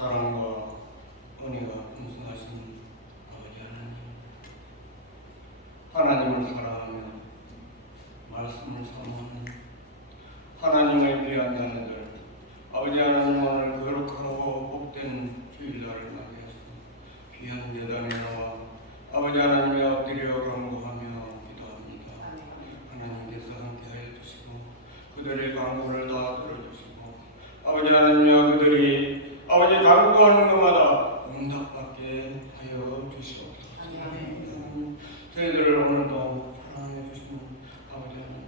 사랑과 은혜가 풍성하신 아버지 하나님을 사랑하며 말씀을 사모하는 하나님의 귀한 자녀들, 아버지 하나님, 오늘 거룩하고 복된 주일날을 맞이해서 귀한 예단에 나와 아버지 하나님의 엎드려 간구하며 기도합니다. 하나님께서 함께하여 주시고 그들의 간구를 다 들어주시고 아버지 하나님이여, 그들이 아버지 간구하는 것마다 응답받게 하여 주시옵소서. 저희들을 오늘도 사랑해 주시는 아버지 하나님,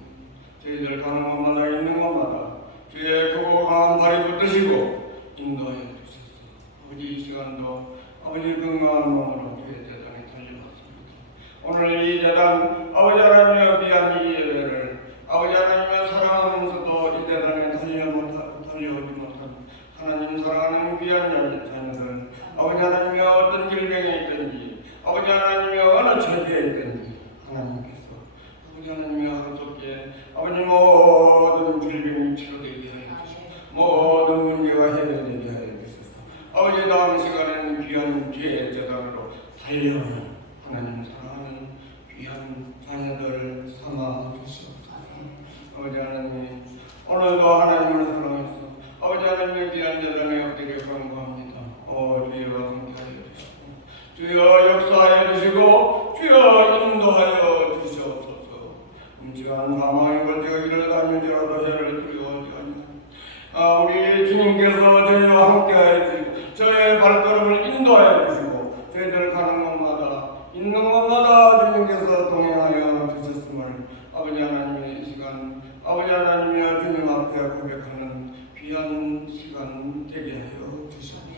저희들 가는 곳마다 있는 곳마다 주의 크고 강한 발이 붙드시고 인도하여 주셔서 아버지 이 시간도 아버지 건강한 몸으로 주의 재단에 달려왔습니다. 오늘 이 재단 아버지 하나님의 귀한 이 예배를 아버지 하나님의 사랑하면서도 이 재단에 달려오지 못한 하나님 사랑하는 귀한 자녀들, 아버지 하나님의 어떤 질병에 있든지 아버지 하나님의 어느 처지에 있든지 하나님께서 아버지 하나님의 하루속에 아버지 모든 질병이 치료되게 하여 주시고 모든 문제가 해결되게 하여 주셔서 아버지 다음 시간에는 귀한 주의 재단으로 달려오는 하나님 사랑하는 귀한 자녀들을 삼아 주시옵소서. 아버지 하나님, 오늘도 하나님을 사랑해서 아버지 하나님의 귀한 재단에 엎드려 간구합니다. 주여 함께하여 주시고 주여 역사하여 주시고 주여 인도하여 주시옵소서. 음침한 사망의 권세가 이를 다닐지라도 해를 두려워하지 아니하니 우리 주님께서 저희와 함께하여 주시고 저의 발걸음을 인도하여 주시고 저희들 가는 곳마다 있는 곳마다 주님께서 동행하여 주셨음을 아버지 하나님의 이 시간 아버지 하나님이여 주님 앞에 고백하는 귀한 시간 되게 하여 주시옵소서.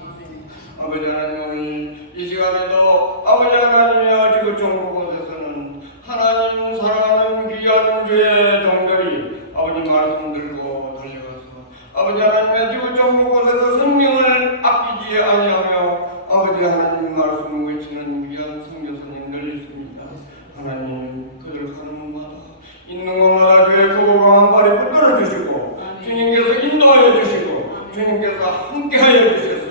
아버지 하나님, 오늘 이 시간에도 아버지 하나님이여 지구 전국 곳에서는 하나님 사랑하는 귀한 주의 종들이 아버지 말씀 들고 달려가서 아버지 하나님의 지구 전국 곳에서 생명을 아끼지 아니하며 아버지 하나님 말씀 외치는 귀한 선교사님들 있습니다. 하나님, 그들 가는 곳마다 있는 곳마다 주의 크고 강한 발이 붙들어 주시고 주님께서 인도하여 주시고 주님께서 함께하여 주셔서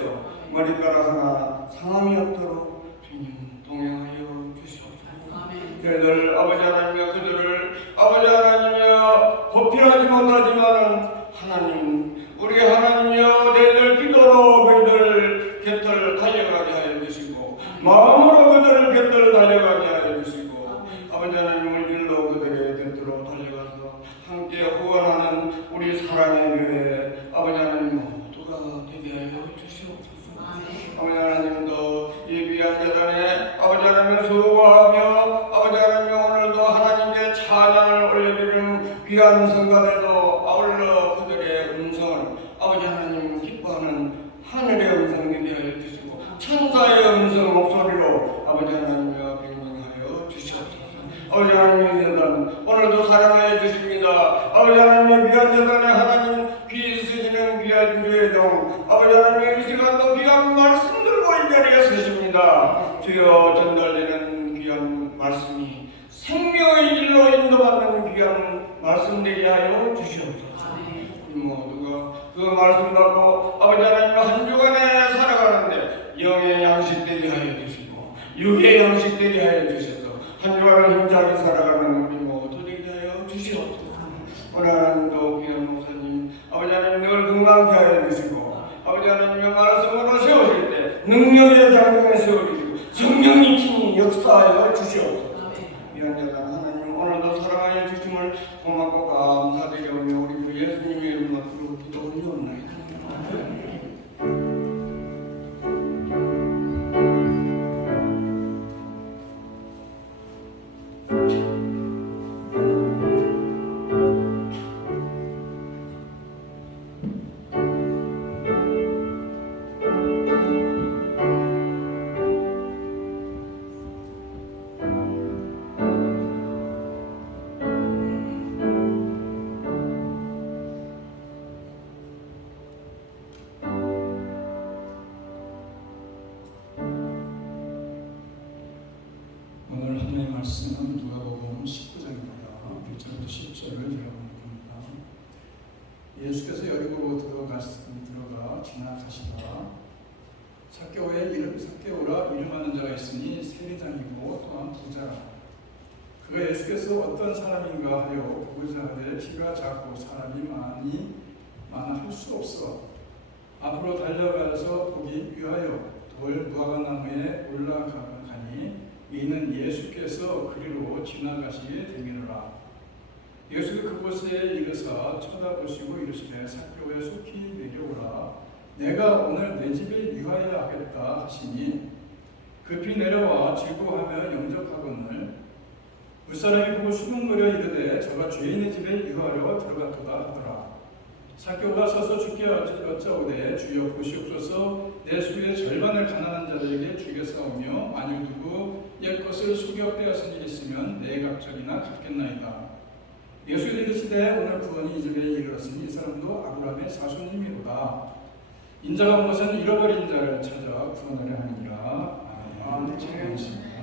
머리카락 하나 상함이 없도록 주님 동행하여 주시옵소서. 저희들 아버지 하나님이여, 그들을 아버지 하나님이여 보필하지 못하지만은 하나님, 우리 하나님이여 저희들 기도로 그들 곁을 달려가게 하여 주시고 마음으로 그들 곁을 달려가게 하여 주시고 아버지 하나님 물질로 그들의 곁으로 달려가서 함께 후원하는 우리 사랑의 교회 아버지 하나님 모두가 되게 하여 주시옵소서. 아버지 하나님도 이 귀한 재단에 아버지 하나님을 수고하며 아버지 하나님 오늘도 하나님께 찬양을 올려드리는 귀한 성가들도 아울러 그들의 음성을 아버지 하나님 기뻐하는 하늘의 음성 되게 하여 주시고 천사의 음성 목소리로 아버지 하나님과 변명하여 주시옵소서. 아버지 하나님의 재단 오늘도 사랑하여 주십니다. 아버지 하나님의 귀한 재단에 하나님 귀 쓰시는 귀한 주의 종 아버지 하나님의 이 시간도 귀한 말씀 들고 이 자리에 서십니다. 주여 전달되는 귀한 말씀이 생명의 길로 인도받는 귀한 말씀 되게 하여 주시옵소서. 우리 모두가 그 말씀 받고 아버지 하나님 한 주간에 살아가는데 영의 양식 되게 하여 주시고 육의 양식 되게 하여 주셔서 한 주간을 힘차게 살아가는 우리 모두 되게 하여 주시옵소서. 오늘 하나님도 귀한 목사님 아버지 하나님 늘 건강케 하여 주시고 아버지 하나님의 말씀으로 세우실 때 능력의 장중에 세워주시고 성령이 친히 역사하여 주시옵소서. 귀한 자단 하나님 오늘도 사랑하여 주심을 고맙고 감사드리오며 우리 주 예수님의 이름으로 기도드리옵나이다. 오늘 하나님의 말씀은 누가복음 19장입니다. 1절부터 10절을 읽어봅니다. 예수께서 여리고로 들어가 지나가시다가 삭개오라 이름하는 자가 있으니 세리장이고 또한 부자라. 그가 예수께서 어떤 사람인가 하여 보고자 하되 키가 작고 사람이 많아 할 수 없어 앞으로 달려가서 보기 위하여 돌 무화과나무에 올라가니 이는 예수께서 그리로 지나가시게 되미노라. 예수도 그곳에 이르사 쳐다보시고 이르시되 삭개오야 속히 내려오라. 내가 오늘 내 집에 유하여야 하겠다 하시니 급히 내려와 즐거워하며 영접하거늘 물사람이 보고 수군거려 이르되 저가 죄인의 집에 유하려 들어갔도다 하더라. 삭개오가 서서 주께 여짜오되 주여 보시옵소서 내 수의 절반을 가난한 자들에게 주겠사오며 만일 누구 옛것을 속여 빼앗은 일이 있으면 내 갑절이나 갚겠나이다. 예수 이르시되 오늘 구원이 이 집에 이르렀으니 이 사람도 아브라함의 자손이미로다. 인자가 온 것은 잃어버린 자를 찾아 구원하려 하느니라. 아멘. 찬양하십니다.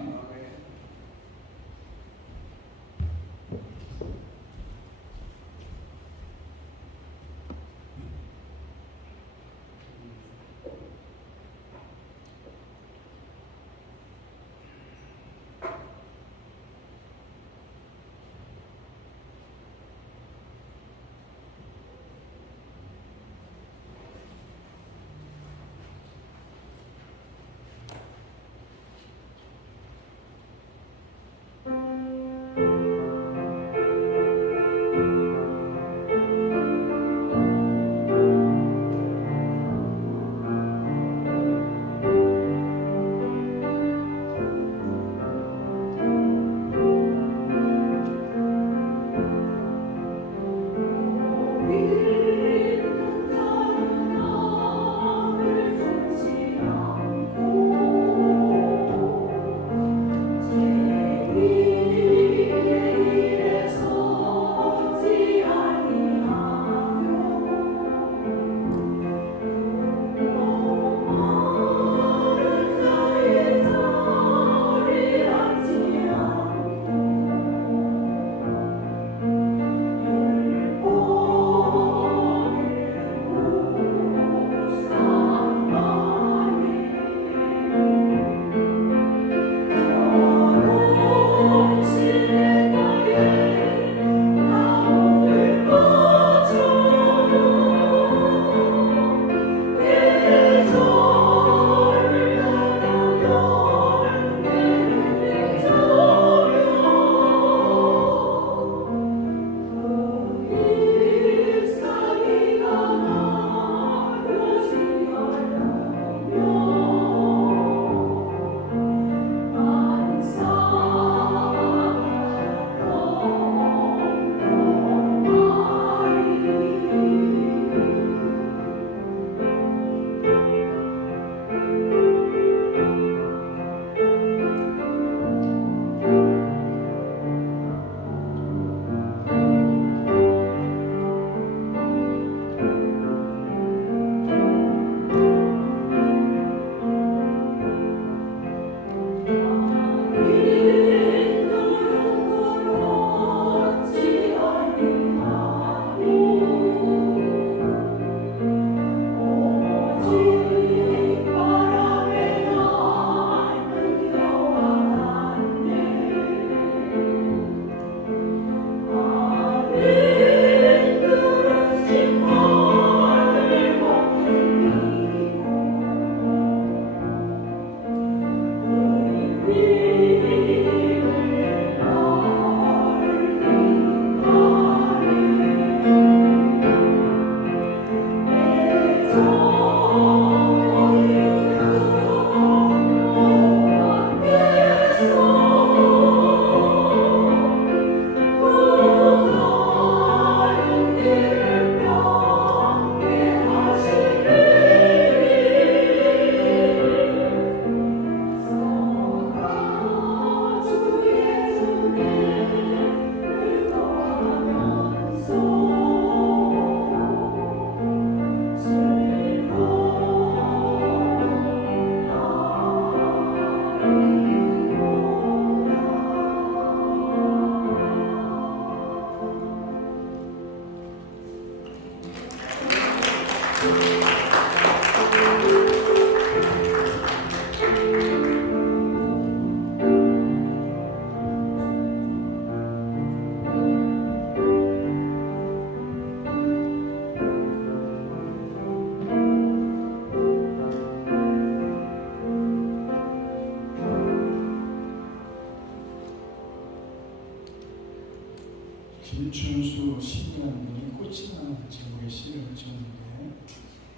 김춘수 시인이라는 분이 꽃이라는 제목의 시를 지었는데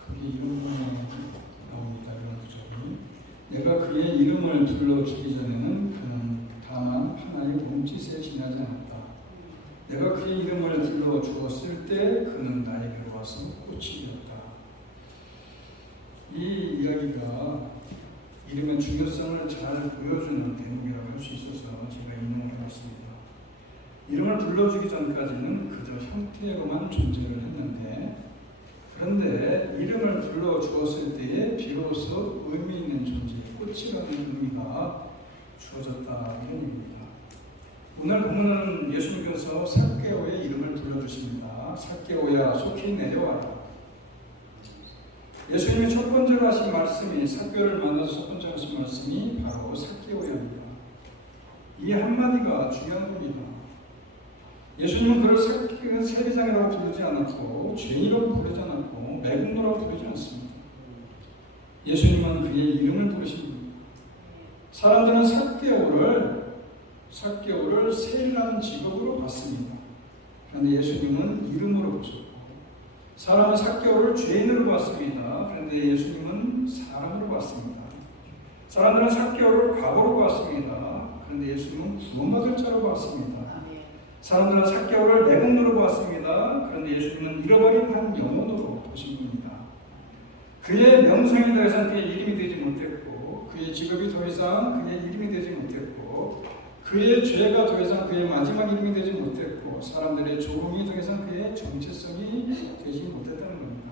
그게 이런 부분에 나옵니다. 이런 구절이 내가 그의 이름을 불러주기 전에는 그는 다만 하나의 몸짓에 지나지 않았다. 내가 그의 이름을 불러주었을 때 그는 나에게로 와서 꽃이 되었다. 이 이야기가 이름의 중요성을 잘 보여주는 대목이라고 할 수 있어서 제가 인용을 해봤습니다. 이름을 불러주기 전까지는 그저 형태로만 존재를 했는데 그런데 이름을 불러주었을 때에 비로소 의미 있는 존재, 꽃이라는 의미가 주어졌다 이런 얘기입니다. 오늘 본문은 예수님께서 삭개오의 이름을 불러주십니다. 삭개오야 속히 내려와라. 예수님이 첫 번째로 하신 말씀이 삭개오를 만나서 첫 번째로 하신 말씀이 바로 삭개오야입니다. 이 한마디가 중요한 겁니다. 예수님은 그를 세리장이라고 부르지 않았고 죄인이라고 부르지 않았고 매국노라고 부르지 않습니다. 예수님은 그의 이름을 부르십니다. 사람들은 삭개오를 세리라는 직업으로 봤습니다. 그런데 예수님은 이름으로 보셨고 사람은 삭개오를 죄인으로 봤습니다. 그런데 예수님은 사람으로 봤습니다. 사람들은 삭개오를 과거로 봤습니다. 그런데 예수님은 구원받을 자로 봤습니다. 사람들은 삭개오를 매국노로 보았습니다. 그런데 예수님은 잃어버린 한 영혼으로 보신 분입니다. 그의 명성이 더 이상 그의 이름이 되지 못했고 그의 직업이 더 이상 그의 이름이 되지 못했고 그의 죄가 더 이상 그의 마지막 이름이 되지 못했고 사람들의 조롱이 더 이상 그의 정체성이 되지 못했다는 겁니다.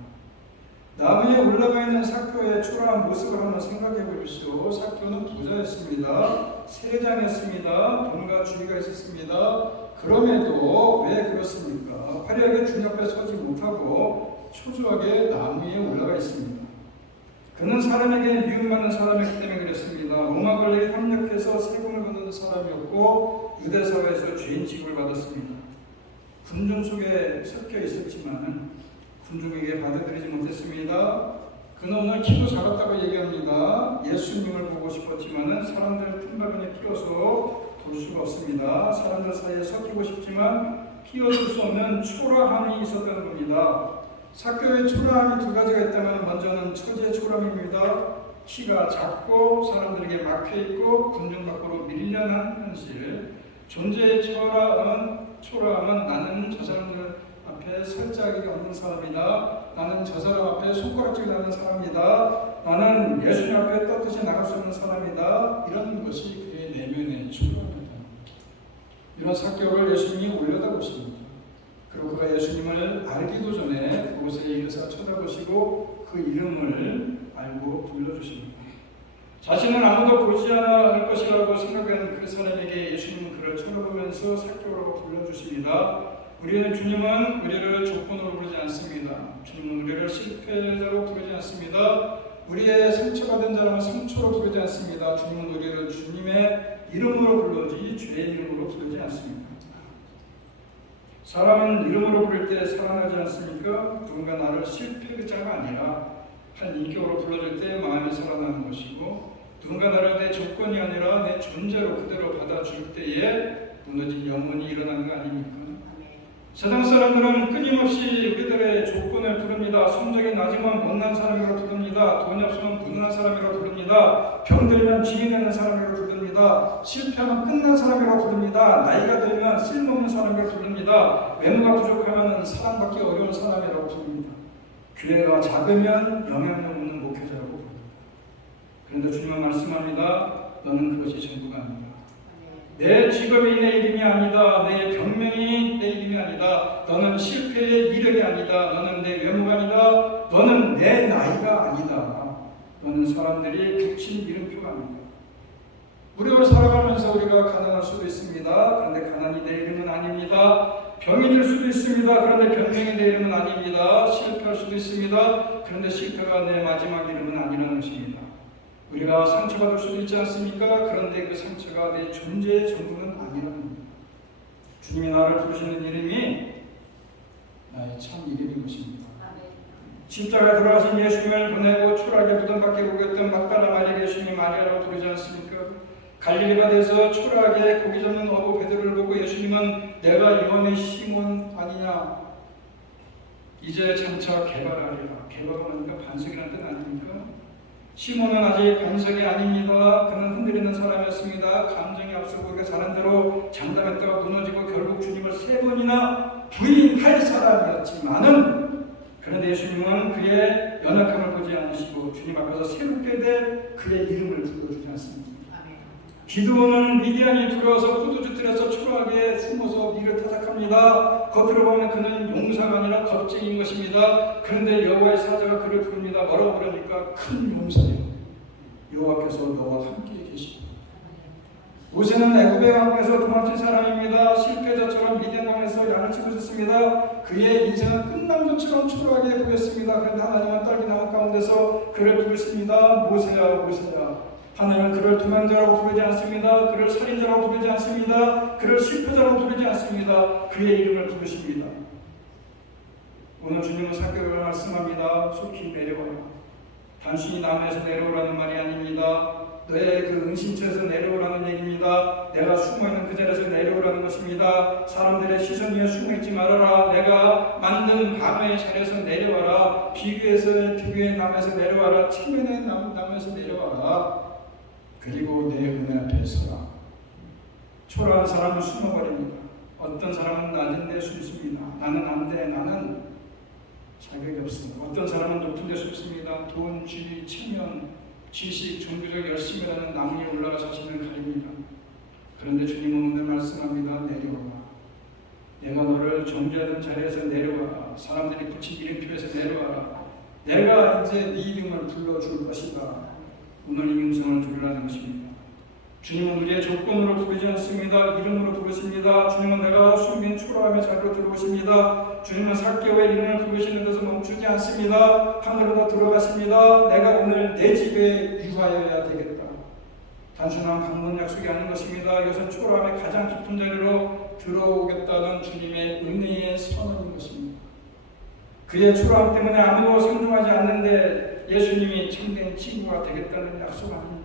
나무에 올라가 있는 삭개오의 초라한 모습을 한번 생각해 보십시오. 삭개오는 부자였습니다. 세리장이었습니다. 돈과 주의가 있었습니다. 그럼에도 왜 그렇습니까? 화려하게 주 옆에 서지 못하고 초조하게 나무 위에 올라가 있습니다. 그는 사람에게 미움받는 사람이었기 때문에 그랬습니다. 로마 권력에 협력해서 세금을 걷는 사람이었고 유대 사회에서 죄인 취급을 받았습니다. 군중 속에 섞여 있었지만 군중에게 받아들이지 못했습니다. 그는 오늘 키도 작았다고 얘기합니다. 예수님을 보고 싶었지만 사람들 틈바구니에 끼어서 볼 수가 없습니다. 사람들 사이에 섞이고 싶지만 끼어들 수 없는 초라함이 있었다는 겁니다. 삭개오의 초라함이 두 가지가 있다면 먼저는 처지의 초라함입니다. 키가 작고 사람들에게 막혀있고 군중 밖으로 밀려난 현실. 존재의 초라함은 나는 저 사람들 앞에 설 자격이 없는 사람이다. 나는 저 사람 앞에 손가락질이 나는 사람이다. 나는 예수님 앞에 떳떳이 나갈 수 없는 사람이다. 이런 것이 그의 내면의 초라함이다. 이런 삭개오를 예수님이 올려다보십니다. 그리고 그가 예수님을 알기도 전에 그곳에 이르사 쳐다보시고 그 이름을 알고 불러주십니다. 자신은 아무도 보지 않을 것이라고 생각하는 그 사람에게 예수님은 그를 쳐다보면서 삭개오라고 불러주십니다. 주님은 우리를 조건으로 부르지 않습니다. 주님은 우리를 실패자로 부르지 않습니다. 우리의 상처가 된 자라면 상처로 부르지 않습니다. 주님은 우리를 주님의 이름으로 불러지 죄의 이름으로 부르지 않습니다. 사람은 이름으로 부를 때 살아나지 않습니까? 누군가 나를 실패자가 아니라 한 인격으로 불러줄 때 마음이 살아나는 것이고 누군가 나를 내 조건이 아니라 내 존재로 그대로 받아줄 때에 무너진 영혼이 일어나는 거 아닙니까? 세상 사람들은 끊임없이 우리들의 조건을 부릅니다. 성적이 낮으면 못난 사람이라고 부릅니다. 돈이 없으면 무능한 사람이라고 부릅니다. 병들면 쥐내는 사람이라고 부릅니다. 실패하면 끝난 사람이라고 부릅니다. 나이가 들면 쓸모없는 사람이라고 부릅니다. 외모가 부족하면 사랑받기 어려운 사람이라고 부릅니다. 교회가 작으면 영향력 없는 목회자라고 부릅니다. 그런데 주님은 말씀합니다. 너는 그것이 전부가 아니다. 내 직업이 내 이름이 아니다. 내 병명이 내 이름이 아니다. 너는 실패의 이력이 아니다. 너는 내 외모가 아니다. 너는 내 나이가 아니다. 너는 사람들이 붙인 이름표가 아니다. 우리가 살아가면서 우리가 가난할 수도 있습니다. 그런데 가난이 내 이름은 아닙니다. 병이 될 수도 있습니다. 그런데 병명이 내 이름은 아닙니다. 실패할 수도 있습니다. 그런데 실패가 내 마지막 이름은 아니라는 것입니다. 우리가 상처받을 수도 있지 않습니까? 그런데 그 상처가 내 존재의 전부는 아니라는 겁니다. 주님이 나를 부르시는 이름이 나의 참 이름인 것입니다. 십자가에 돌아가신 예수님을 보내고 초라하게 무덤 밖에 오겠던 막달라 마리아에게 예수님이 마리아라고 부르지 않습니까? 갈릴리바에서 초라하게 고기 잡는 어부 베드로를 보고 예수님은 내가 요한의 시몬 아니냐, 이제 장차 개발하리라. 개발은 하니까 반석이라는 뜻 아닙니까? 시몬은 아직 반석이 아닙니다. 그는 흔들리는 사람이었습니다. 감정이 앞서고 그가 잘한 대로 장담했다가 무너지고 결국 주님을 3번이나 부인할 사람이었지만은, 그런데 예수님은 그의 연약함을 보지 않으시고 주님 앞에서 새롭게 된 그의 이름을 불러주지 않습니다. 기드온은 미디안이 두려워서 포도주틀에서 초라하게 숨어서 이를 타작합니다. 겉으로 보면 그는 용사가 아니라 겁쟁이인 것입니다. 그런데 여호와의 사자가 그를 부릅니다. 뭐라고 그러니까 큰 용사여, 여호와께서 너와 함께 계시다. 모세는 애굽의 왕궁에서 도망친 사람입니다. 실패자처럼 미디안 왕에서 양을 치고 있었습니다. 그의 인생은 끝남조처럼 초라하게 보였습니다. 그런데 하나님은 딸기나무 가운데서 그를 부르십니다. 모세야, 모세야. 하나님은 그를 도망자라고 부르지 않습니다. 그를 살인자라고 부르지 않습니다. 그를 실패자라고 부르지 않습니다. 그의 이름을 부르십니다. 오늘 주님은 사격을 말씀합니다. 속히 내려와라. 단순히 남에서 내려오라는 말이 아닙니다. 너의 그 은신처에서 내려오라는 얘기입니다. 내가 숨어있는 그 자리에서 내려오라는 것입니다. 사람들의 시선 위에 숨어있지 말아라. 내가 만든 밤의 자리에서 내려와라. 비교의 남에서 내려와라. 측면의 남에서 내려와라. 그리고 내 은혜 앞에 서라. 초라한 사람은 숨어버립니다. 어떤 사람은 낮은 데 숨습니다. 나는 안 돼. 나는 자격이 없습니다. 어떤 사람은 높은 데 숨습니다. 돈, 지위, 체면, 지식, 종교적 열심이라는 나무 위에 올라가 자신을 가립니다. 그런데 주님은 오늘 말씀합니다. 내려와라. 내가 너를 존재하던 자리에서 내려와라. 사람들이 붙인 이름표에서 내려와라. 내가 이제 네 이름을 불러줄 것이다. 오늘 이 음성을 들으라는 것입니다. 주님은 우리의 조건으로 부르지 않습니다. 이름으로 부르십니다. 주님은 내가 숨긴 초라함의 자리로 들어오십니다. 주님은 삭개오의 이름을 부르시는 데서 멈추지 않습니다. 하늘로 들어가십니다. 내가 오늘 내 집에 유하여야 되겠다. 단순한 방문 약속이 아닌 것입니다. 이것은 초라함의 가장 깊은 자리로 들어오겠다는 주님의 은혜의 선언인 것입니다. 그의 초라함 때문에 아무도 상종하지 않는데 예수님이 참된 친구가 되겠다는 약속 아닙니까?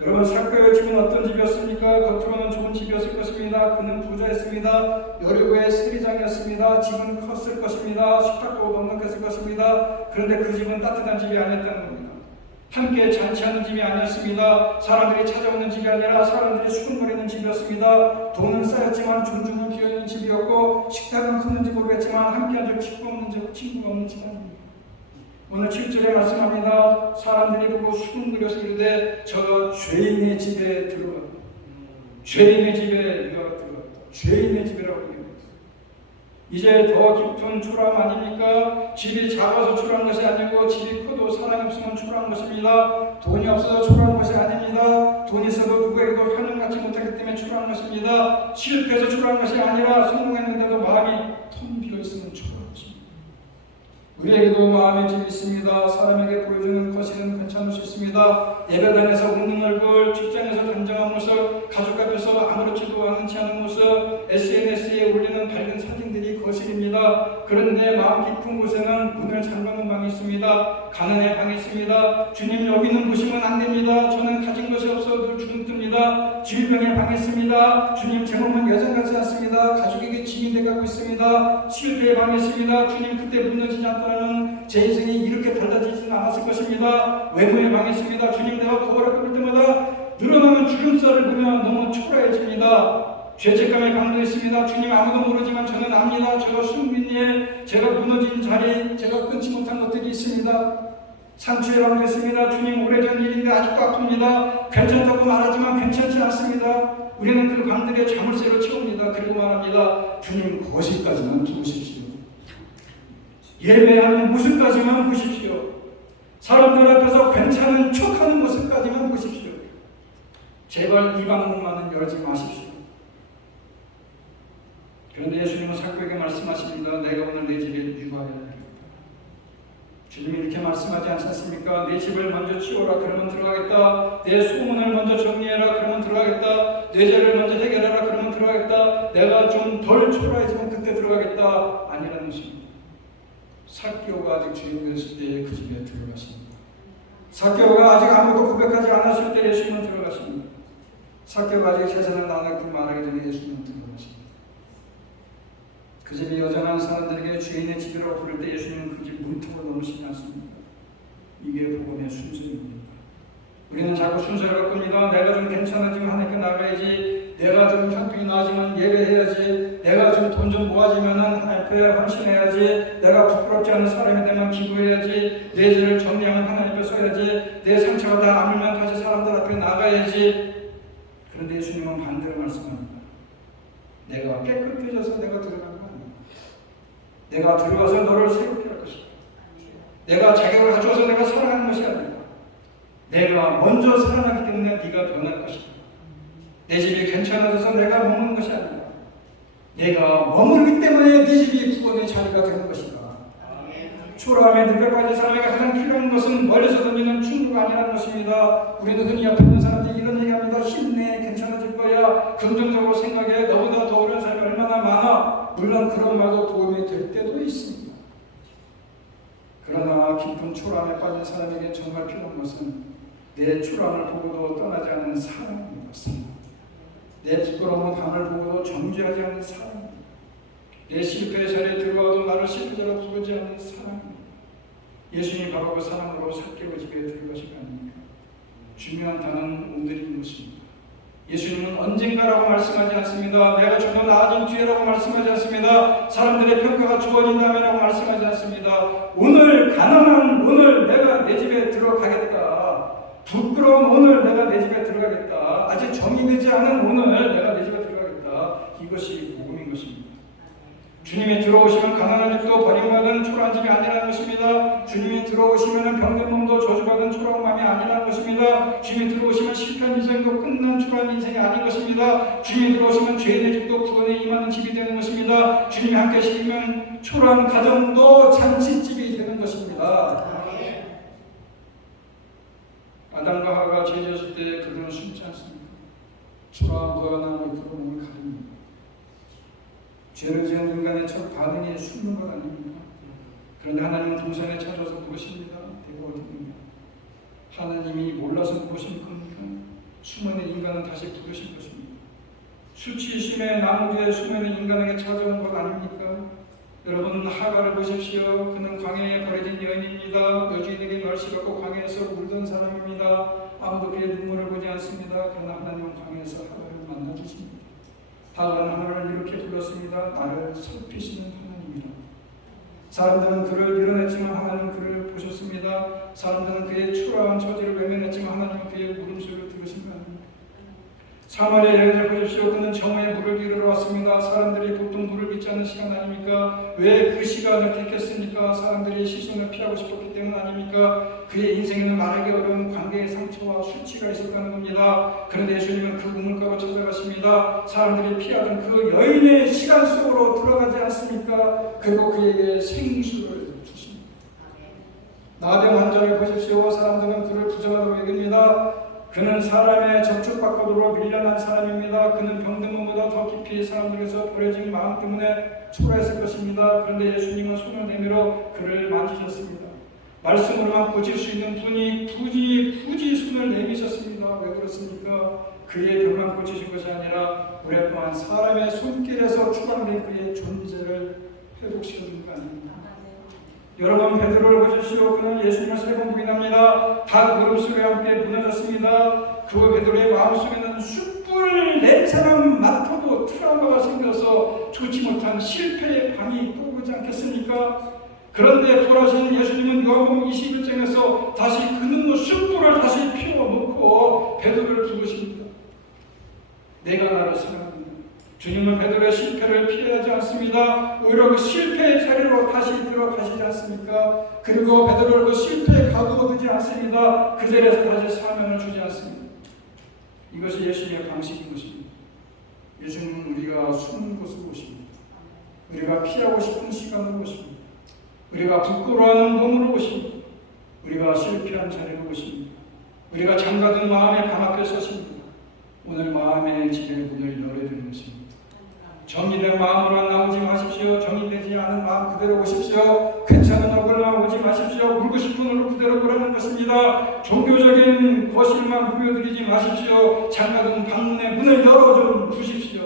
여러분, 삭개오의 집은 어떤 집이었습니까? 겉으로는 좋은 집이었을 것입니다. 그는 부자였습니다. 여리고의 세리장이었습니다. 집은 컸을 것입니다. 식탁도 넉넉했을 것입니다. 그런데 그 집은 따뜻한 집이 아니었다는 겁니다. 함께 잔치하는 집이 아니었습니다. 사람들이 찾아오는 집이 아니라 사람들이 수군거리는 집이었습니다. 돈은 쌓였지만 존중은 비어있는 집이었고, 식탁은 컸는지 모르겠지만 함께 앉을 친구가 없는 집입니다. 오늘 7절에 말씀합니다. 사람들이 보고 수군거려서 이르되 저 죄인의 집에 들어갔다. 죄인의 집에 네가 들어갔다. 죄인의 집이라고 얘기합니다. 이제 더 깊은 초라함 아닙니까? 집이 작아서 초라한 것이 아니고 집이 커도 사람이 없으면 초라한 것입니다. 돈이 없어서 초라한 것이 아닙니다. 돈이 있어도 누구에게도 환영받지 못하기 때문에 초라한 것입니다. 실패해서 초라한 것이 아니라 성공했는데도 마음이 텅 비어있으면 초라한 것입니다. 우리에게도 마음의 집이 있습니다. 사람에게 보여주는 것은 괜찮을 수 있습니다. 예배당에서 웃는 얼굴, 직장에서 단정한 모습, 가족 앞에서 아무렇지도 않지 않은 모습, SNS에 올리는 밝은 사진들이 거실입니다. 그런데 마음 깊은 곳에는 문을 잠가놓은 방이 있습니다. 가난의 방이 있습니다. 주님 여기는 보시면 안 됩니다. 저는 가진 것이 없어 늘 주눅듭니다. 질병의 방이 있습니다. 주님 제 몸은 여전 같지 않습니다. 가족에게 짐이 돼가고 있습니다. 실패의 방이 있습니다. 주님 그때 무너지지 않더라는 제 인생이 이렇게 달라지지는 않았을 것입니다. 외모의 방이 있습니다. 주님 내가 거울을 볼 때마다 늘어나는 주름살을 보며 너무 초라해집니다. 죄책감의 방도 있습니다. 주님 아무도 모르지만 저는 압니다. 제가 숨긴 일, 제가 무너진 자리, 제가 끊지 못한 것들이 있습니다. 상처의 방도 있습니다. 주님 오래전 일인데 아직도 아픕니다. 괜찮다고 말하지만 괜찮지 않습니다. 우리는 그 방들의 자물쇠로 채웁니다. 그리고 말합니다. 주님 거실까지만 두십시오. 예배하는 모습까지만 보십시오. 사람들 앞에서 괜찮은 척하는 모습까지만 보십시오. 제발 이 방문만은 열지 마십시오. 그런데 예수님은 삭개오에게 말씀하십니다. 내가 오늘 내 집에 유하여야 되겠다. 주님이 이렇게 말씀하지 않습니까? 내 집을 먼저 치워라. 그러면 들어가겠다. 내 소문을 먼저 정리해라. 그러면 들어가겠다. 내 죄를 먼저 해결하라. 그러면 들어가겠다. 내가 좀 덜 초라해지면 그때 들어가겠다. 아니라는 것입니다. 삭개오가 아직 주인공이었을 때 그 집에 들어가십니다. 삭개오가 아직 아무것도 고백하지 않았을 때 예수님은 들어가십니다. 삭개오가 아직 재산을 나누고 말하기 전에 예수님은 들어가십니다. 그 집이 여전한 사람들에게 죄인의 집이라고 부를 때 예수님은 그 집 문턱을 넘으시지 않습니다. 이게 복음의 순서입니다. 우리는 자꾸 순서를 바꿉니다. 내가 좀 괜찮아지면 하나님께 나가야지, 내가 좀 형편이 나아지면 예배해야지, 내가 좀 돈 좀 모아지면 하나님 앞에 헌신해야지, 내가 부끄럽지 않은 사람이 되면 기도해야지, 내 죄를 정리하면 하나님 앞에 서야지, 내 상처가 다 아물면 다시 사람들 앞에 나가야지. 그런데 예수님은 반대로 말씀합니다. 내가 깨끗해져서 내가 들어간 거 아니야. 내가 들어가서 너를 새롭게 할 것이다. 내가 자격을 가져서 내가 살아가는 것이 아니라 내가 먼저 살아나기 때문에 네가 변할 것이다. 내 집이 괜찮아져서 내가 머무는 것이 아니라 내가 머물기 때문에 네 집이 구원의 자리가 되는 것이다. 초라함에 늪에 빠진 사람에게 가장 필요한 것은 멀리서 던지는 충고가 아니라는 것입니다. 우리는 흔히 옆에 있는 사람들이 이런 얘기합니다. 힘내, 괜찮아질 거야, 긍정적으로 생각해, 너보다 더 어려운 사람이 얼마나 많아. 물론 그런 말도 도움이 될 때도 있습니다. 그러나 깊은 초라함에 빠진 사람에게 정말 필요한 것은 내 초라함을 보고도 떠나지 않는 사랑입니다. 내 부끄러운 밤을 보고도 정죄하지 않는 사랑입니다. 내 실패의 자리에 들어와도 나를 실패자로 부르지 않는 사랑입니다. 예수님이 바로 그 사랑으로 삭개오 집에 들어가신 거 아닙니까? 중요한 단어는 오늘인 것입니다. 예수님은 언젠가라고 말씀하지 않습니다. 내가 좀 더 나아진 뒤에라고 말씀하지 않습니다. 사람들의 평가가 좋아진 다음에라고 말씀하지 않습니다. 오늘, 가난한 오늘 내가 내 집에 들어가겠다. 부끄러운 오늘 내가 내 집에 들어가겠다. 아직 정의되지 않은 오늘 내가 내 집에 들어가겠다. 이것이 복음인 것입니다. 주님이 들어오시면 가난한 집도 버림받은 초라한 집이 아니라는 것입니다. 주님이 들어오시면 병든 몸도 저주받은 초라한 마음이 아니라는 것입니다. 주님이 들어오시면 실패한 인생도 끝난 초라한 인생이 아닌 것입니다. 주님이 들어오시면 죄인의 집도 구원에 임하는 집이 되는 것입니다. 주님이 함께 계시면 초라한 가정도 잔치집이 되는 것입니다. 아담과 하와가 죄 지었을 때 그들은 숨지 않습니다. 초라한 무화과나무에 그들은 몸을 가립니다. 죄를 지은 인간의 첫 반응이 숨는 것 아닙니까? 그런데 하나님은 동산에 찾아서 물으십니다. 내가 어디 있느냐? 하나님이 몰라서 물으신 겁니까? 숨어있는 인간은 다시 부르신 것입니다. 수치심의 나무 뒤에 숨어있는 인간에게 찾아온 것 아닙니까? 여러분, 하가를 보십시오. 그는 광야에 버려진 여인입니다. 여주인에게 멸시받고 광야에서 울던 사람입니다. 아무도 그의 눈물을 보지 않습니다. 그러나 하나님은 광야에서 하가를 만나주십니다. 하가는 하나님을 이렇게 불렀습니다. 나를 살피시는 하나님이라. 사람들은 그를 밀어냈지만 하나님은 그를 보셨습니다. 사람들은 그의 초라한 처지를 외면했지만 하나님은 그의 울음소리를 들으신 거 아닙니까? 사마리아 여인을 보십시오. 그는 정오에 물을 이루러 왔습니다. 사람들이 보통 물을 믿지 않는 시간 아닙니까? 왜 그 시간을 택했습니까? 사람들이 시선을 피하고 싶었기 때문 아닙니까? 그의 인생에는 말하기 어려운 관계의 상처와 수치가 있었다는 겁니다. 그런데 예수님은 그 우물가로 찾아가십니다. 사람들이 피하던 그 여인의 시간 속으로 들어가지 않습니까? 그리고 그에게 생수를 주십니다. 나병 환자를 보십시오. 사람들은 그를 부정하다고 여깁니다. 그는 사람의 접촉 밖으로 밀려난 사람입니다. 그는 병든 몸보다 더 깊이 사람들에서 버려진 마음 때문에 초라했을 것입니다. 그런데 예수님은 손을 내밀어 그를 만지셨습니다. 말씀으로만 고칠 수 있는 분이 굳이 손을 내미셨습니다. 왜 그렇습니까? 그의 병만 고치신 것이 아니라 오랫동안 사람의 손길에서 추방된 그의 존재를 회복시켜준 거 아닙니까? 여러분, 베드로를 보십시오. 그는 예수님을 세 번 부인합니다. 다 물음소리와 함께 무너졌습니다. 그 베드로의 마음속에는 숯불 냄새만 맡아도 트라우마가 생겨서 좋지 못한 실패의 밤이 떠오르지 않겠습니까? 그런데 돌아오신 예수님은 요한복음 21장에서 다시 그 눈으로 숯불을 다시 피워놓고 베드로를 부르십니다. 내가 나를 사랑한다. 주님은 베드로의 실패를 피하지 않습니다. 오히려 그 실패의 자리로 다시 들어가시지 않습니까? 그리고 베드로를 그 실패에 가두어두지 않습니다. 그 자리에서 다시 사명을 주지 않습니다. 이것이 예수님의 방식인 것입니다. 예수님은 우리가 숨는 곳으로 오십니다. 우리가 피하고 싶은 시간으로 오십니다. 우리가 부끄러워하는 몸으로 오십니다. 우리가 실패한 자리로 오십니다. 우리가 잠가둔 마음의 방 앞에 서십니다. 오늘 마음의 집의 문을 열어드리는 것입니다. 정리된 마음으로 나오지 마십시오. 정리되지 않은 마음 그대로 오십시오. 괜찮은 얼굴로 오지 마십시오. 마십시오. 울고 싶은 울로 그대로 보라는 것입니다. 종교적인 거실만 보여드리지 마십시오. 장막은 방문의 문을 열어 좀 주십시오.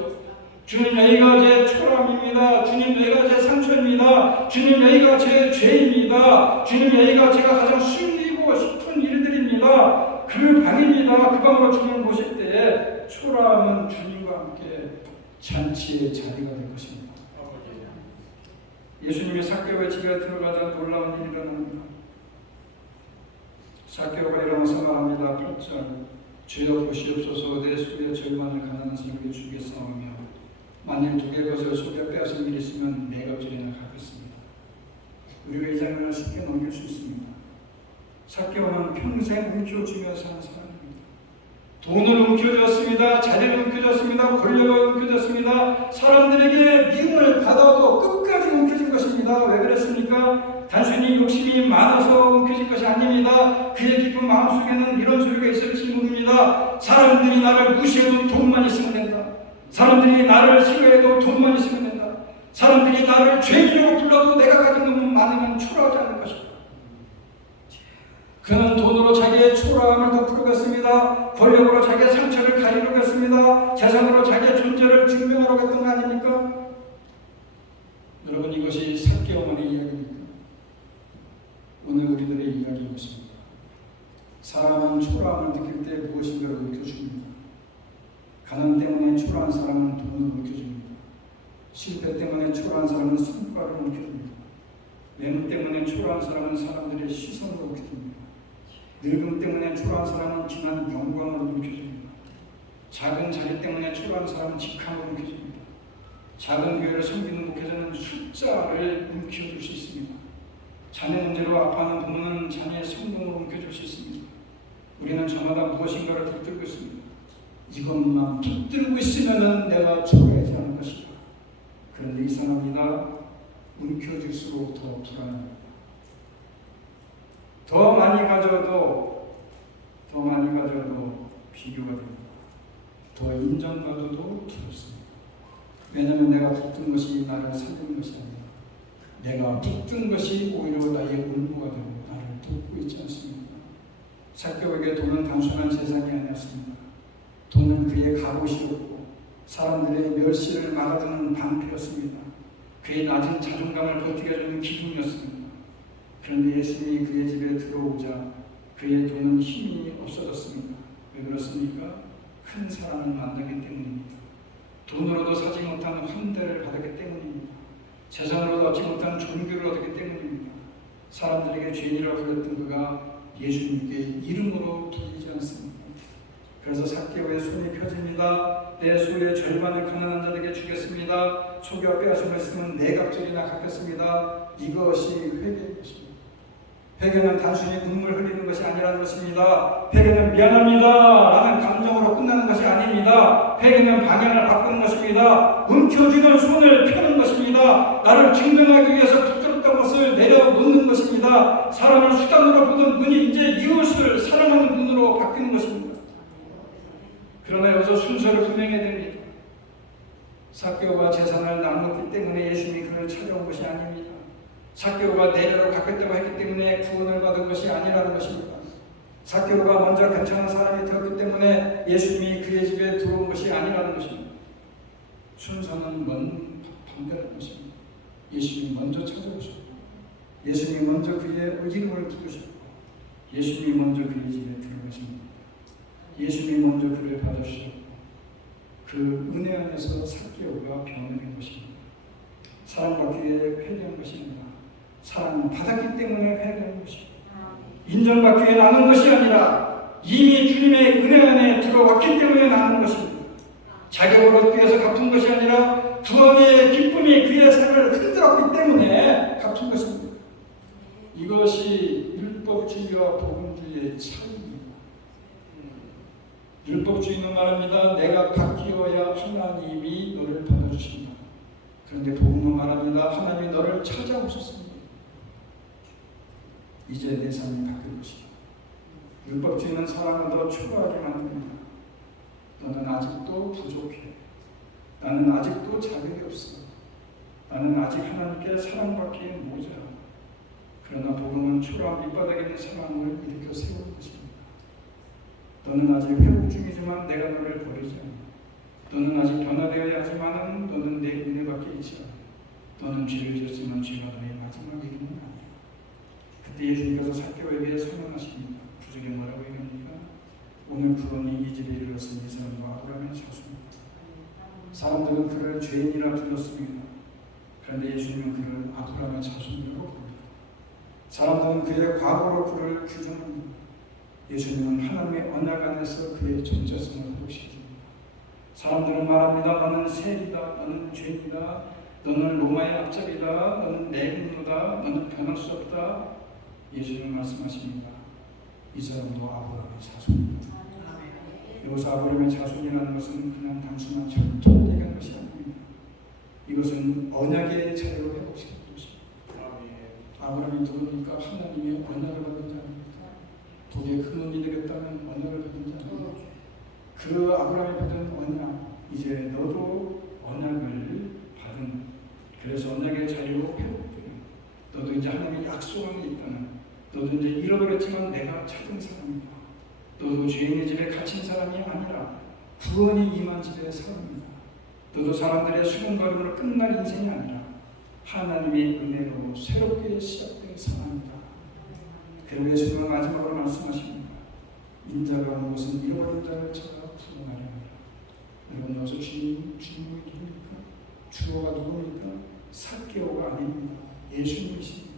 주님, 여기가 제 초라함입니다. 주님, 여기가 제 상처입니다. 주님, 여기가 제 죄입니다. 주님, 여기가 제가 가장 숨기고 싶은 일들입니다. 그 방입니다. 그 방으로 주님 보실 때에 초라함은 주님과 함께 잔치의 자리가 될 것입니다. 예수님이 삭개오의 집에 들어가자 놀라운 일이 일어납니다. 삭개오가 일어나서 말합니다. 8절, 주여 보시옵소서, 내 소유의 절반을 가난한 사람에게 주겠사오며 만일 두 개 것을 속여 빼앗은 일이 있으면 네 갑절이나 갚겠습니다. 우리가 이 장면을 쉽게 넘길 수 있습니다. 삭개오는 평생 움켜쥐며 사는 사람입니다. 돈을 움켜쥐었습니다. 자리를 움켜쥐었습니다. 권력을 움켜쥐었습니다. 사람들에게 미움을 받아도 끝까지 움켜쥔 것입니다. 왜 그랬습니까? 단순히 욕심이 많아서 움켜진 것이 아닙니다. 그의 깊은 마음속에는 이런 소리가 있을지 모릅니다. 사람들이 나를 무시해도 돈만 있으면 된다. 사람들이 나를 싫어해도 돈만 있으면 된다. 사람들이 나를 죄인이라고 불러도 내가 가진 놈은 많으면 초라하지 않을 것이다. 그는 돈으로 자기의 초라함을 덮으려고 권력으로 자기의 상처를 가리려고 했습니다. 재산으로 자기의 존재를 증명하려고 했던 거 아닙니까? 여러분, 이것이 삭개오만의 이야기입니까? 오늘 우리들의 이야기인 것입니다. 사람은 초라함을 느낄 때 무엇인가를 움켜줍니다. 가난 때문에 초라한 사람은 돈을 움켜줍니다. 실패 때문에 초라한 사람은 성과를 움켜줍니다. 외모 때문에 초라한 사람은 사람들의 시선을 움켜줍니다. 늙음 때문에 초라한 사람은 진한 영광으로 움켜집니다. 작은 자리 때문에 초라한 사람은 직함으로 움켜집니다. 작은 교회를 섬기는 목회자는 숫자를 움켜줄 수 있습니다. 자녀 문제로 아파하는 부모는 자녀의 성공으로 움켜줄 수 있습니다. 우리는 저마다 무엇인가를 붙들고 있습니다. 이것만 붙들고 있으면 내가 초라하지 않을 것이다. 그런데 이상합니다. 움켜질수록 더 불안합니다. 더 많이 가져도 비교가 됩니다. 더 인정받아도 두렵습니다. 왜냐하면 내가 붙든 것이 나를 살리는 것이 아니라 내가 붙든 것이 오히려 나의 올무가 되고 나를 돕고 있지 않습니까? 삭개오에게 돈은 단순한 재산이 아니었습니다. 돈은 그의 갑옷이었고 사람들의 멸시를 막아주는 방패였습니다. 그의 낮은 자존감을 버티게 해주는 기둥이었습니다. 그런데 예수님이 그의 집에 들어오자 그의 돈은 힘이 없어졌습니다. 왜 그렇습니까? 큰 사랑을 만나기 때문입니다. 돈으로도 사지 못한 환대를 받았기 때문입니다. 재산으로도 얻지 못한 존귀를 얻었기 때문입니다. 사람들에게 죄인이라고 불렸던 그가 예수님께 이름으로 불리지 않습니다. 그래서 삭개오의 손이 펴집니다. 내 소유의 절반을 가난한 자에게 주겠습니다. 속여 빼앗은 것이면 네 갑절이나 갚겠습니다. 이것이 회개의 것입니다. 회개는 단순히 눈물 흘리는 것이 아니라는 것입니다. 회개는 미안합니다 라는 감정으로 끝나는 것이 아닙니다. 회개는 방향을 바꾸는 것입니다. 움켜쥐는 손을 펴는 것입니다. 나를 증명하기 위해서 붙들었던 것을 내려놓는 것입니다. 사람을 수단으로 보던 눈이 이제 이웃을 사랑하는 눈으로 바뀌는 것입니다. 그러나 여기서 순서를 분명해야 됩니다. 삭개오가 재산을 나눴기 때문에 예수님이 그를 찾아온 것이 아닙니다. 삭개오가 내려로 갚겠다고 했기 때문에 구원을 받은 것이 아니라는 것입니다. 삭개오가 먼저 괜찮은 사람이 되었기 때문에 예수님이 그의 집에 들어온 것이 아니라는 것입니다. 순서는 반대라는 것입니다. 예수님이 먼저 찾아오셨고 예수님이 먼저 그의 이름을 부르셨고 예수님이 먼저 그의 집에 들어가십니다. 예수님이 먼저 그를 받으셨고 그 은혜 안에서 삭개오가 변화된 것입니다. 사랑받기 위해 회개한 것이 아니라 사랑받았기 때문에 회개한 것입니다. 인정받기 위해 나눈 것이 아니라 이미 주님의 은혜 안에 들어왔기 때문에 나눈 것입니다. 자격을 얻기 위해서 갚은 것이 아니라 구원의 기쁨이 그의 삶을 흔들었기 때문에 갚은 것입니다. 이것이 율법주의와 복음주의의 차이입니다. 율법주의는 말합니다. 내가 바뀌어야 하나님이 너를 받아주신다. 그런데 복음은 말합니다. 하나님이 너를 찾아오셨습니다. 이제 내 삶이 바뀔 것이다. 율법주의는 사람을 더 초라하게 만듭니다. 너는 아직도 부족해. 나는 아직도 자격이 없어. 나는 아직 하나님께 사랑받기에 모자라. 그러나 복음은 초라한 밑바닥에 있는 상황을 일으켜 세우는 것입니다. 너는 아직 회복 중이지만 내가 너를 버리지 않아. 너는 아직 변화되어야 하지만 너는 내 은혜밖에 있지 않아. 너는 죄를 졌지만 죄가 너의 마지막 이름은 아니야. 그때 예수님께서 삭개오에게 선언하십니다. 구절에 뭐라고 얘기합니까? 오늘 그러니 이 집에 이르렀으니 이 사람과 아브라함의 자손이다. 사람들은 그를 죄인이라 불렀습니다. 그런데 예수님은 그를 아브라함의 자손이라고 부릅니다. 사람들은 그의 과거로 그를 규정합니다. 예수님은 하나님의 언약 안에서 그의 정체성을 회복시킵니다. 사람들은 말합니다. 너는 세리다. 너는 죄인이다. 너는 로마의 앞잡이다. 너는 내군노다. 너는 변할 수 없다. 예수님은 말씀하십니다. 이 사람도 아브라함의 자손입니다. 여기서 아브라함의 자손이라는 것은 그냥 단순한 전통 얘기하는 것이 아닙니다. 이것은 언약의 자유로 회복시키는 것입니다. 아브라함이 누굽니까? 하나님의 언약을 받은 자입니다. 독의 근원이 되겠다는 언약을 받은 자입니다. 그 아브라함이 받은 언약, 이제 너도 언약을 받은, 그래서 언약의 자유로 회복되는, 너도 이제 하나님의 약속한 게 있다는, 너도 이제 잃어버렸지만 내가 찾은 사람이다. 너도 죄인의 집에 갇힌 사람이 아니라 구원이 임한 집의 사람이다. 너도 사람들의 수군거림으로 끝날 인생이 아니라 하나님의 은혜로 새롭게 시작된 사람이다. 그리고 예수님은 마지막으로 말씀하십니다. 인자가 온 것은 잃어버린 자를 찾아 구원하려 합니다. 여러분 여기서 주님이 누굽니까? 주어가 누굽니까? 삭개오가 아닙니다. 예수님이십니다.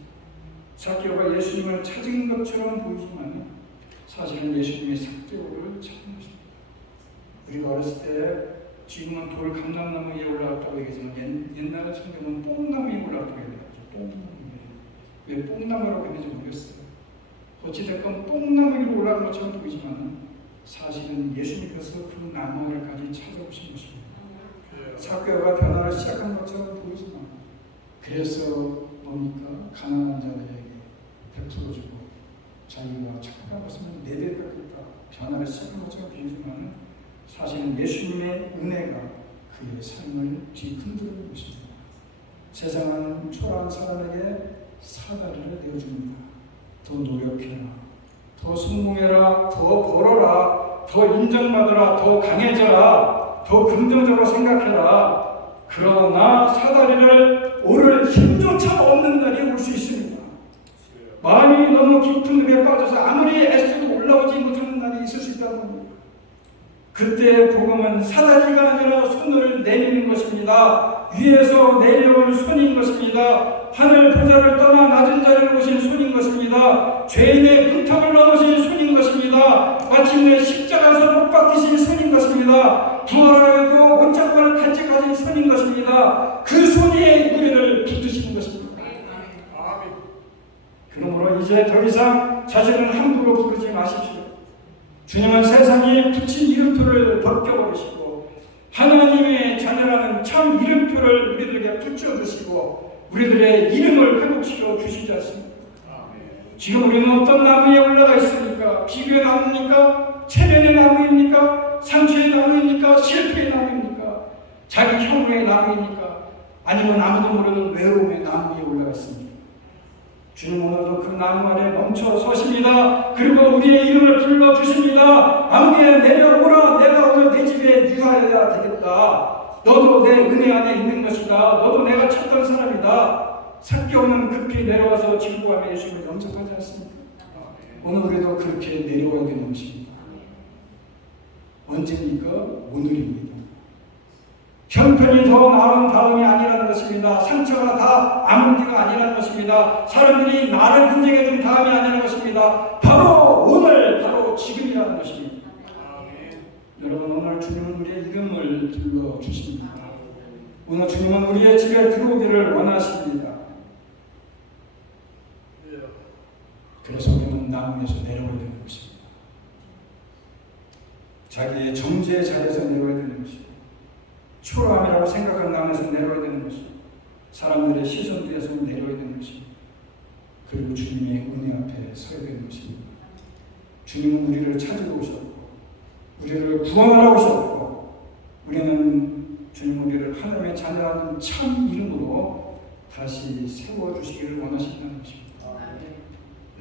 삭개오가 예수님을 찾은 것처럼 보이지만 사실은 예수님이 삭개오를 찾은 것입니다. 우리가 어렸을 때 지금은 돌 감람나무 위에 올라왔다고 얘기하지만 옛날에 성경은 뽕나무 위에 올라왔다고 얘기하죠. 뽕나무 위에. 왜 뽕나무라고 했는지 모르겠어요. 어찌됐건 뽕나무 위로 올라간 것처럼 보이지만 사실은 예수님께서 그 나무 아래까지 찾아오신 것입니다. 삭개오가 변화를 시작한 것처럼 보이지만 그래서 뭡니까? 가난한 자들에게 베풀어주고 자기가 착각한 것은 내 배 깎겠다. 변화를 시작한 것처럼 보이지만 사실은 예수님의 은혜가 그의 삶을 뒤흔드는 것입니다. 세상은 초라한 사람에게 사다리를 내어줍니다. 더 노력해라. 더 성공해라. 더 벌어라. 더 인정받으라. 더 강해져라. 더 긍정적으로 생각해라. 그러나 사다리를 오를 힘조차 없는 날이 올 수 있습니다. 마음이 너무 깊은 늪에 빠져서 아무리 애써도 올라오지 못하는 날이 있을 수 있다는 겁니다. 그때 복음은 사다리가 아니라 손을 내미는 것입니다. 위에서 내려온 손인 것입니다. 하늘 보좌를 떠나 낮은 자리를 오신 손인 것입니다. 죄인의 문턱을 넘으신 손인 것입니다. 마침내 십자가에서 못 박히신 손인 것입니다. 부활하여도 온전을 간직하신 손인 것입니다. 그 손이 우리를 붙드시는 것입니다. 그러므로 이제 더 이상 자신을 함부로 부르지 마십시오. 주님은 세상에 붙인 이름표를 벗겨버리시고 하나님의 자녀라는 참 이름표를 우리들에게 붙여주시고 우리들의 이름을 회복시켜 주시지 않습니까? 지금 우리는 어떤 나무에 올라가 있습니까? 비교의 나무입니까? 체면의 나무입니까? 상처의 나무입니까? 실패의 나무입니까? 자기 혐오의 나무입니까? 아니면 아무도 모르는 외로움의 나무 위에 올라가 있습니까? 주님 오늘도 그 나무 아래 멈춰 서십니다. 그리고 우리의 이름을 불러주십니다. 아무개 내려오라. 내가 오늘 내 집에 유하여야 되겠다. 너도 내 은혜 안에 있는 것이다. 너도 내가 찾던 사람이다. 삭개오는 급히 내려와서 진구함에 예수님을 영접하지 않습니까? 오늘 우리도 그렇게 내려와야 되는 것입니다. 언제입니까? 오늘입니다. 형편이 더 나은 다음이 아니라는 것입니다. 상처가 다 아문 뒤가 아니라는 것입니다. 사람들이 나를 인정해 준 다음이 아니라는 것입니다. 바로 오늘, 바로 지금이라는 것입니다. 여러분 오늘 주님은 우리의 이름을 불러주십니다. 오늘 주님은 우리의 집에 들어오기를 원하십니다. 그래서 우리는 나무에서 내려와야 되는 것입니다. 자기의 정죄의 자리에서 내려와야 되는 것입니다. 초라함이라고 생각한 나무에서 내려와야 되는 것입니다. 사람들의 시선 뒤에서 내려와야 되는 것입니다. 그리고 주님의 은혜 앞에 서야 되는 것입니다. 주님은 우리를 찾으러 오셨고 우리를 구원하러 오셨고 우리는 주님 우리를 하나님의 자녀라는 참 이름으로 다시 세워주시기를 원하신다는 것입니다.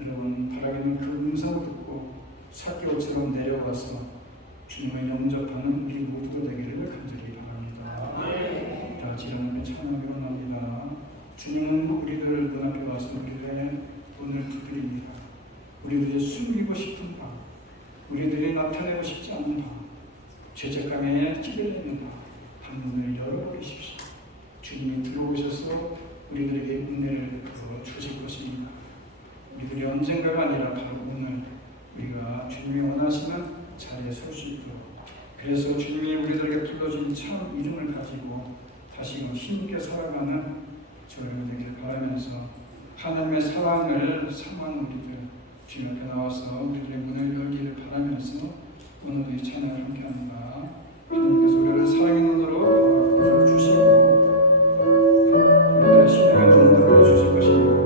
여러분, 바라기는 그 음성을 듣고 삭개옷처럼 내려와서 주님을 영접하는 우리 모두가 되기를 간절히 바랍니다. 다 같이 일어나며 찬양하기로 합니다. 주님은 우리들 눈앞에 와서 우리들의 눈을 부드립니다. 우리들이 숨기고 싶은 방, 우리들이 나타내고 싶지 않은 방, 죄책감에 찌들리는 방 문을 열어보십시오. 주님이 들어오셔서 우리들에게 은혜를 베풀어 주실 것입니다. 우리들이 언젠가가 아니라 바로 오늘 우리가 주님이 원하시는 자리에 설 수 있도록, 그래서 주님이 우리들에게 불러준 참 이름을 가지고 다시금 힘있게 살아가는 저희가 되길 바라면서 하나님의 사랑을 사모하는 우리들 주님 앞에 나와서 우리들의 문을 열기를 바라면서 오늘도 이 찬양을 함께합니다. 주님께서 우리를 사랑의 눈으로 주시고 우리들의 신앙의 눈을 열어주실 것입니다.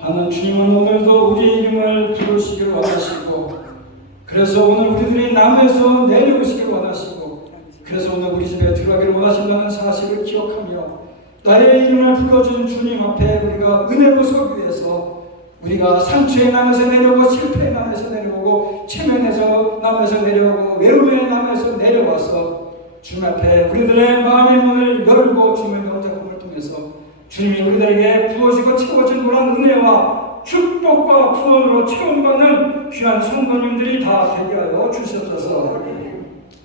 하는 주님은 오늘도 우리 이름을 부르시길 원하시고, 그래서 오늘 우리들이 남에서 내려오시길 원하시고, 그래서 오늘 우리 집에 들어가기를 원하신다는 사실을 기억하며 나의 이름을 불러준 주님 앞에 우리가 은혜로 서기 위해서 우리가 상처의 남에서 내려오고 실패의 남에서 내려오고 체면에서 남에서 내려오고 외로움의 남에서 내려와서 주님 앞에 우리들의 마음의 문을 열고 주님의 영작품을 통해서 주님이 우리들에게 부어지고 채워진 놀라운 은혜와 축복과 구원으로 체험받는 귀한 성도님들이 다 되게 하여 주시옵소서.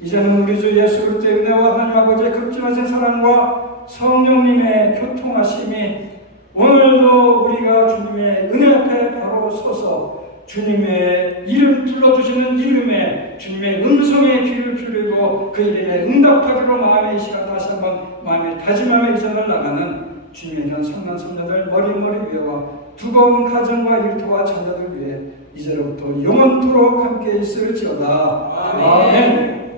이제는 우리 주 예수 그리스도의 은혜와 하나님 아버지의 극진하신 사랑과 성령님의 교통하심이 오늘도 우리가 주님의 은혜 앞에 바로 서서 주님의 이름 불러주시는 이름에 주님의 음성에 귀를 기울이고 그 이름에 응답하기로 마음의 이 시간 다시 한번 마음의 다짐함의 이전을 나가는 주님에 대한 성난 성녀들 머리 위에와 두꺼운 가정과 일터와 자녀들 위해 이제로부터 영원토록 함께 있을지어다. 아멘.